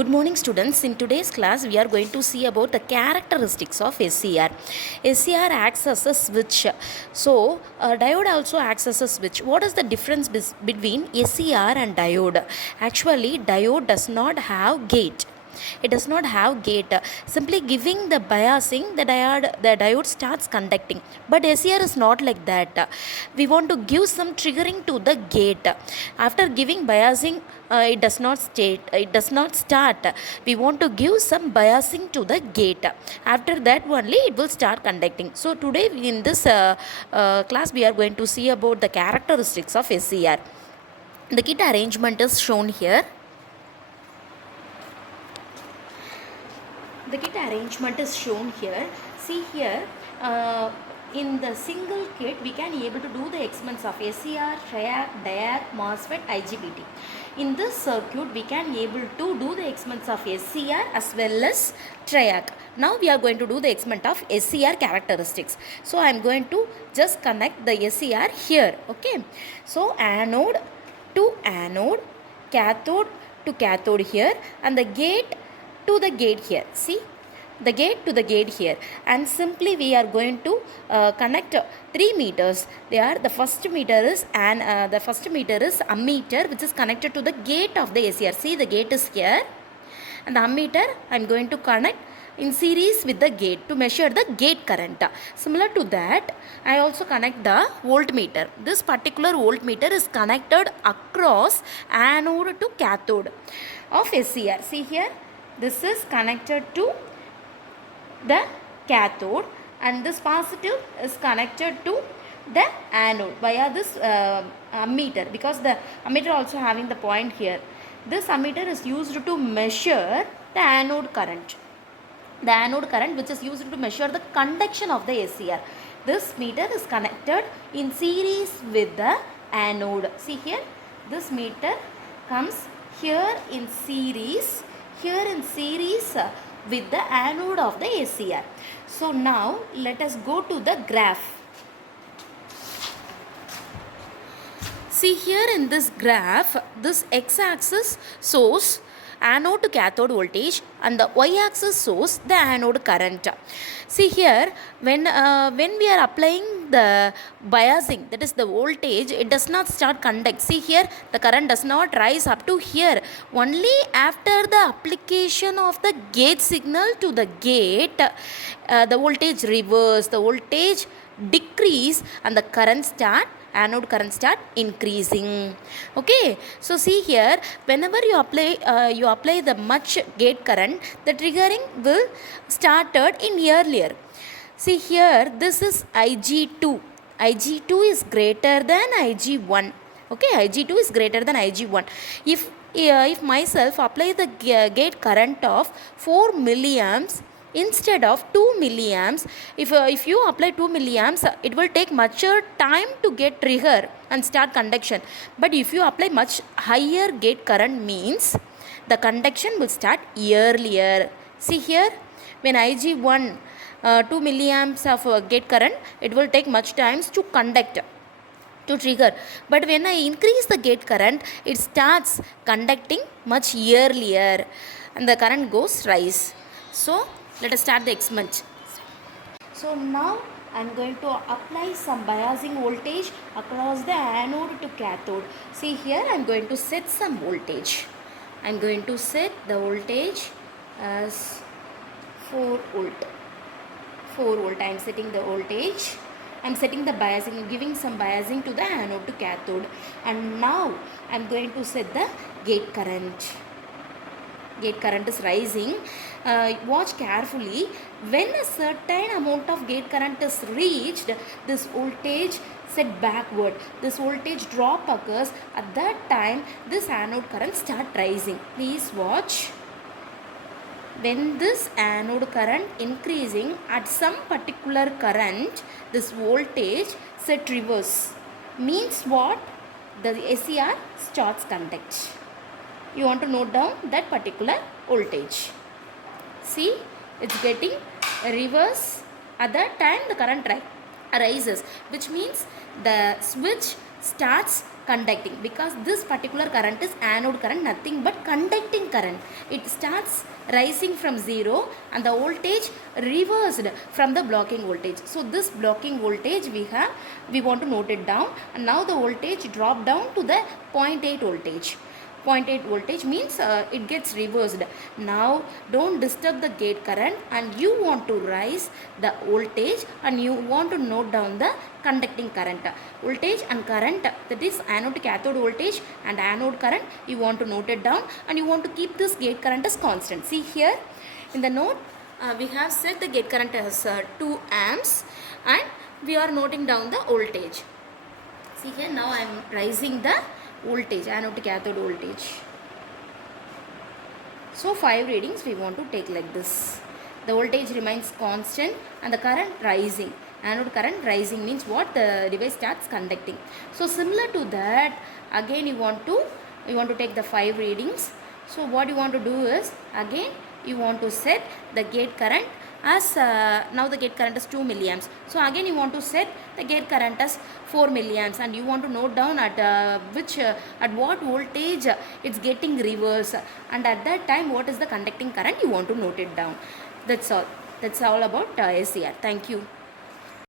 Good morning students. In today's class we are going to see about the characteristics of SCR. SCR acts as a switch. So diode also acts as a switch. What is the difference between SCR and diode? Actually diode does not have gate. It does not have gate. Simply giving the biasing, the diode starts conducting. But SCR is not like that. We want to give some triggering to the gate. After giving biasing, it does not start. We want to give some biasing to the gate. After that only it will start conducting. So today in this class we are going to see about the characteristics of SCR. The kit arrangement is shown here. The kit arrangement is shown here. See here, in the single kit we can able to do the experiments of SCR, triac, diac, MOSFET, IGBT. In this circuit we can able to do the experiments of SCR as well as triac. Now we are going to do the experiment of SCR characteristics. So I am going to just connect the SCR here. Okay. So anode to anode, cathode to cathode here, and the gate to the gate here. See, the gate to the gate here, and simply we are going to connect 3 meters. The first meter is ammeter, which is connected to the gate of the SCR. See, the gate is here, and the ammeter I am going to connect in series with the gate to measure the gate current. Similar to that, I also connect the voltmeter. This particular voltmeter is connected across anode to cathode of SCR. See here, this is connected to the cathode and this positive is connected to the anode via this ammeter, because the ammeter also having the point here. This ammeter is used to measure the anode current. The anode current which is used to measure the conduction of the SCR. This meter is connected in series with the anode. See here, this meter comes here in series with the anode of the SCR. So now let us go to the graph. See here in this graph, this x-axis shows anode to cathode voltage and the y-axis shows the anode current. See here, when we are applying the biasing, that is the voltage, it does not start conduct. See here, the current does not rise up to here. Only after the application of the gate signal to the gate, the voltage reverse, the voltage decrease, and the anode current start increasing. Okay, so see here, whenever you apply the much gate current, the triggering will started in earlier. See here, this is Ig2. Ig2 is greater than Ig1. Okay, Ig2 is greater than Ig1. If myself apply the gate current of 4 milliamps instead of 2 milliamps, if you apply 2 milliamps, it will take much time to get trigger and start conduction. But if you apply much higher gate current, means the conduction will start earlier. See here, when Ig1 2 milliamps of gate current, it will take much times to conduct, to trigger. But when I increase the gate current, it starts conducting much earlier and the current goes rise. So let us start the experiment. So now I am going to apply some biasing voltage across the anode to cathode. See here, I am going to set some voltage. I am going to set the voltage as 4 volt. 4 volt. I am setting the voltage. I am setting the biasing, giving some biasing to the anode to cathode. And now I am going to set the gate current. Gate current is rising. Watch carefully. When a certain amount of gate current is reached, this voltage set backward. This voltage drop occurs. At that time, this anode current start rising. Please watch. When this anode current increasing at some particular current, this voltage set reverse. Means what? The SCR starts conduct. You want to note down that particular voltage. See, it's getting a reverse. At that time the current rises, which means the switch starts conducting, because this particular current is anode current, nothing but conducting current. It starts rising from 0 and the voltage reversed from the blocking voltage. So this blocking voltage we want to note it down, and now the voltage dropped down to the 0.8 voltage. 0.8 voltage means it gets reversed. Now don't disturb the gate current, and you want to rise the voltage, and you want to note down the conducting current. Voltage and current, that is anode to cathode voltage and anode current, you want to note it down, and you want to keep this gate current as constant. See here in the note, we have set the gate current as 2 amps, and we are noting down the voltage. See here, now I am rising the voltage, anode to cathode voltage. So 5 readings we want to take like this. The voltage remains constant and the current rising. Anode current rising means what? The device starts conducting. So similar to that, again you want to take the 5 readings. So what you want to do is, again you want to set the gate current as now the gate current is 2 milliamps. So again you want to set the gate current as 4 milliamps, and you want to note down at at what voltage it's getting reverse, and at that time what is the conducting current, you want to note it down. That's all about SCR. Thank you.